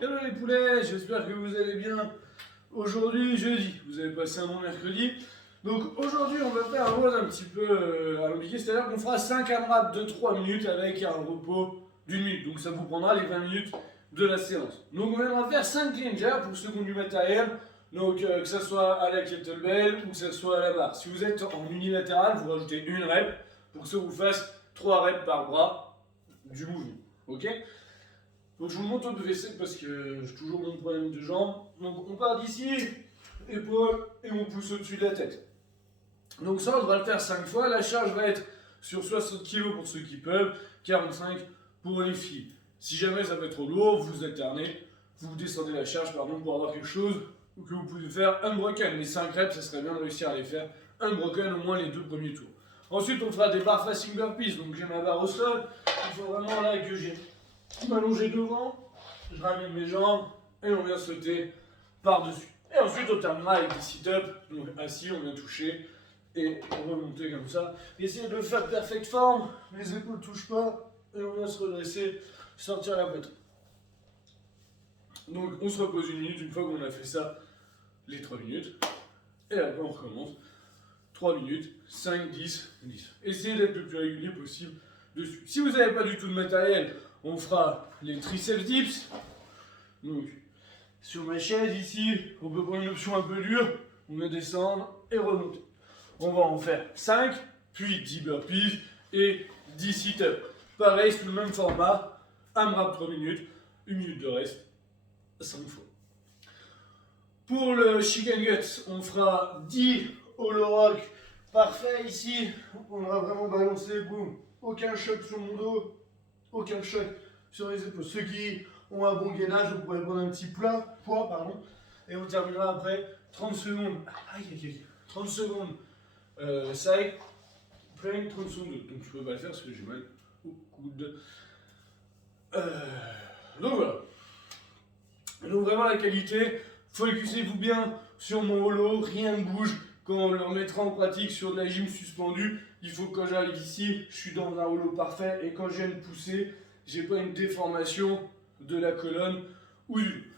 Hello les poulets, j'espère que vous allez bien. Aujourd'hui, jeudi, vous avez passé un bon mercredi. Donc aujourd'hui, on va faire un mode un petit peu alambiqué, c'est-à-dire qu'on fera 5 AMRAP de 3 minutes avec un repos d'1 minute. Donc ça vous prendra les 20 minutes de la séance. Donc on viendra faire 5 clean jabs pour ceux qui ont du matériel. Donc que ce soit à la kettlebell ou que ce soit à la barre. Si vous êtes en unilatéral, vous rajoutez une rep pour que ça vous fasse 3 reps par bras du mouvement. Ok? Donc je vous montre au WC parce que j'ai toujours mon problème de jambes. Donc on part d'ici, épaules, et on pousse au-dessus de la tête. Donc ça, on va le faire 5 fois. La charge va être sur 60 kg pour ceux qui peuvent, 45 pour les filles. Si jamais ça fait trop lourd, vous alternez, vous descendez la charge pardon, pour avoir quelque chose que vous pouvez faire unbroken. Les 5 reps, ça serait bien de réussir à les faire unbroken au moins les 2 premiers tours. Ensuite, on fera des barres facing burpees. Donc j'ai ma barre au sol. Il faut vraiment là que j'ai m'allonger devant, je ramène mes jambes et on vient sauter par-dessus. Et ensuite on terminera avec des sit-ups, donc assis, on vient toucher et remonter comme ça. Essayez de le faire perfect forme, les épaules ne touchent pas et on vient se redresser, sortir la poitrine. Donc on se repose 1 minute une fois qu'on a fait ça, les 3 minutes. Et après on recommence. 3 minutes, 5, 10, 10. Essayez d'être le plus régulier possible dessus. Si vous n'avez pas du tout de matériel, on fera les triceps dips. Donc, sur ma chaise ici, on peut prendre une option un peu dure. On va descendre et remonter. On va en faire 5, puis 10 burpees et 10 sit-ups. Pareil, c'est le même format. AMRAP 3 minutes, 1 minute de reste, 5 fois. Pour le chicken guts, on fera 10 hollow rock. Parfait ici. On va vraiment balancer, boum. Aucun choc sur mon dos. Aucun choc sur les épaules. Ceux qui ont un bon gainage, vous pourrez prendre un petit poids, pardon, et on terminera après 30 secondes. Aïe, aïe, aïe. 30 secondes side, plank, 30 secondes. Donc je peux pas le faire parce que j'ai mal au coude. Donc voilà. Donc vraiment la qualité, focusez-vous bien sur mon holo, rien ne bouge. Quand on le remettra en pratique sur de la gym suspendue, il faut que quand j'arrive ici, je suis dans un holo parfait et quand je viens de pousser, j'ai pas une déformation de la colonne ou du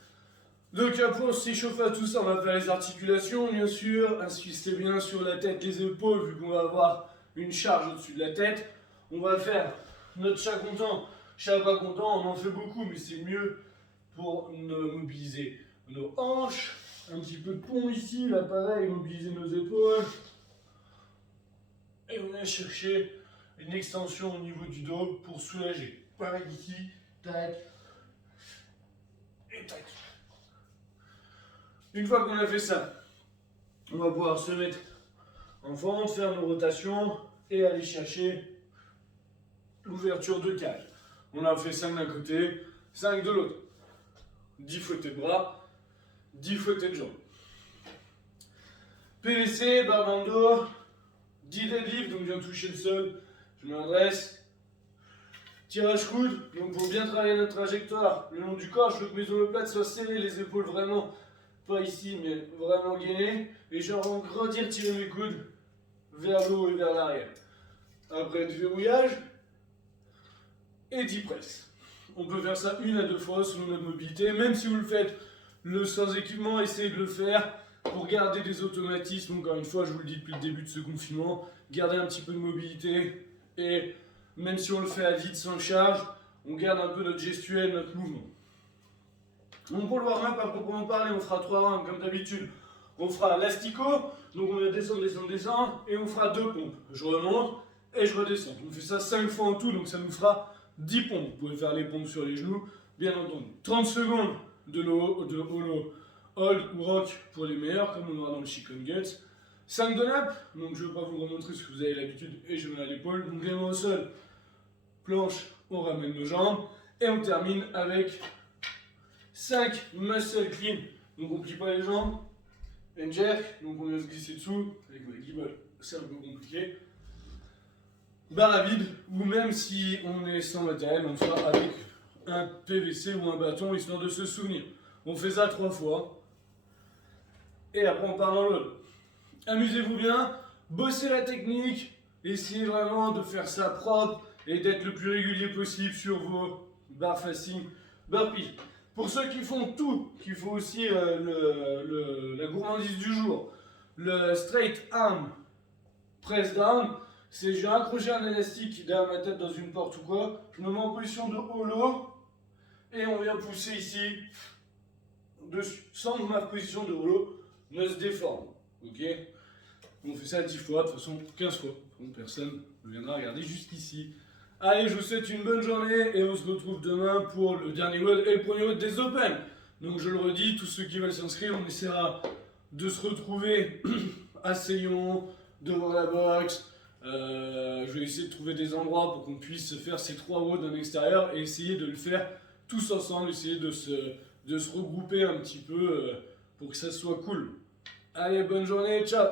dos. Donc pour s'échauffer à tout ça, on va faire les articulations bien sûr, insistez bien sur la tête, les épaules vu qu'on va avoir une charge au-dessus de la tête. On va faire notre chat content, chat pas content, on en fait beaucoup mais c'est mieux pour mobiliser nos hanches. Un petit peu de pont ici, là pareil, mobiliser nos épaules. Et on vient chercher une extension au niveau du dos pour soulager. Pareil ici, tac, et tac. Une fois qu'on a fait ça, on va pouvoir se mettre en fente, faire nos rotations et aller chercher l'ouverture de cage. On a fait 5 d'un côté, 5 de l'autre. 10 fouettés de bras, 10 fouettés de jambes. PVC, barre dans le dos, 10 deadlift, donc je viens toucher le sol, je me redresse. Tirage coude, donc pour bien travailler notre trajectoire le long du corps, je veux que mes omoplates soient serrées, les épaules vraiment, pas ici, mais vraiment gainées. Et je vais grandir, tirer mes coudes vers le haut et vers l'arrière. Après, déverrouillage et 10 presses. On peut faire ça 1 à 2 fois selon notre mobilité. Même si vous le faites sans équipement, essayez de le faire pour garder des automatismes. Encore une fois, je vous le dis depuis le début de ce confinement, garder un petit peu de mobilité. Et même si on le fait à vide sans charge, on garde un peu notre gestuelle, notre mouvement. Donc pour le warm-up à proprement parler, on fera 3 rounds comme d'habitude. On fera l'astico, donc on va descendre, descendre, descendre, et on fera 2 pompes. Je remonte et je redescends. On fait ça 5 fois en tout, donc ça nous fera 10 pompes. Vous pouvez faire les pompes sur les genoux, bien entendu. 30 secondes de holo, hold ou rock pour les meilleurs, comme on aura dans le chicken guts. 5 de nap, donc je ne vais pas vous remontrer ce que vous avez l'habitude, et je mets à l'épaule. Donc les mains au sol, planche, on ramène nos jambes, et on termine avec 5 muscle clean. Donc on plie pas les jambes, and jerk, donc on vient se glisser dessous, avec ma guibole, c'est un peu compliqué. Barre à vide, ou même si on est sans matériel, on fera avec un PVC ou un bâton, histoire de se souvenir. On fait ça 3 fois, et après on part dans l'autre. Amusez-vous bien, bossez la technique, essayez vraiment de faire ça propre et d'être le plus régulier possible sur vos barres facing burpees. Pour ceux qui font tout, qu'il faut aussi la gourmandise du jour, le straight arm press down, c'est je vais accrocher un élastique derrière ma tête dans une porte ou quoi, je me mets en position de holo et on vient pousser ici dessus, sans que ma position de holo ne se déforme. Ok? On fait ça 10 fois, de toute façon 15 fois. Donc personne ne viendra regarder juste ici. Allez, je vous souhaite une bonne journée et on se retrouve demain pour le dernier WOD et le premier WOD des Open. Donc je le redis, tous ceux qui veulent s'inscrire, on essaiera de se retrouver à Seyon, devant la box. Je vais essayer de trouver des endroits pour qu'on puisse faire ces 3 WOD en extérieur et essayer de le faire tous ensemble, essayer de se regrouper un petit peu pour que ça soit cool. Allez, bonne journée, ciao!